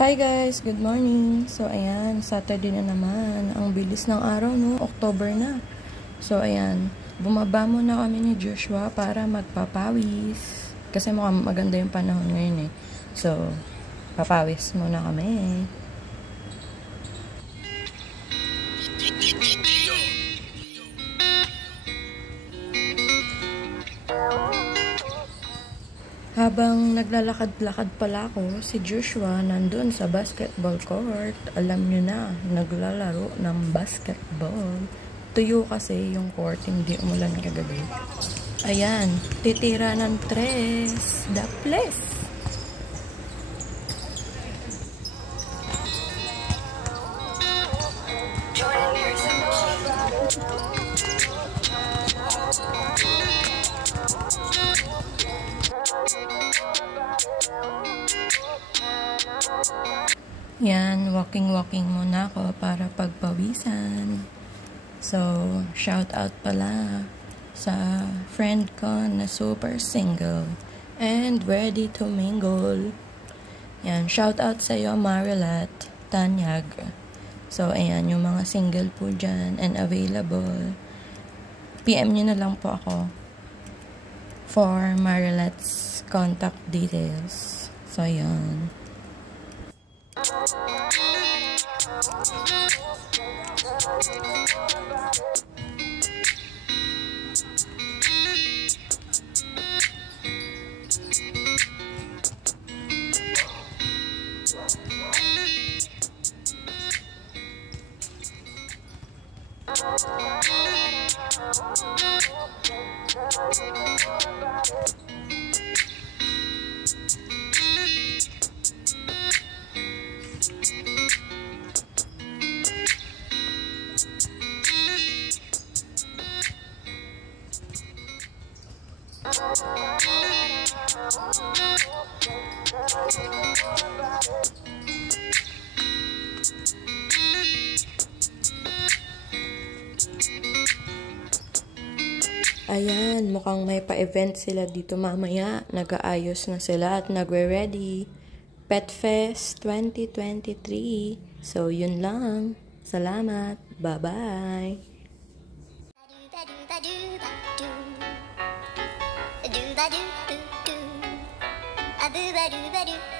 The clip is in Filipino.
Hi guys! Good morning! So ayan, Saturday na naman. Ang bilis ng araw, no? October na. So ayan, bumaba muna kami ni Joshua para magpapawis. Kasi mukhang maganda yung panahon ngayon eh. So, papawis muna kami. Habang naglalakad-lakad pala ako, si Joshua nandun sa basketball court. Alam nyo na, naglalaro ng basketball. Tuyo kasi yung court, hindi umulan kagabi. Ayan, titira ng tres. The place! Yan, walking muna ako para pagpawisan. So, shout out pala sa friend ko na super single and ready to mingle. Yan, shout out sa iyo Marilat Tanyag. So, ayan, yung mga single po dyan and available. PM nyo na lang po ako for Marilat's contact details. So, ayan. Ayan, mukhang may pa-event sila dito mamaya. Nag-aayos na sila at nagre-ready. Pet Fest 2023. So, yun lang. Salamat. Bye-bye. Do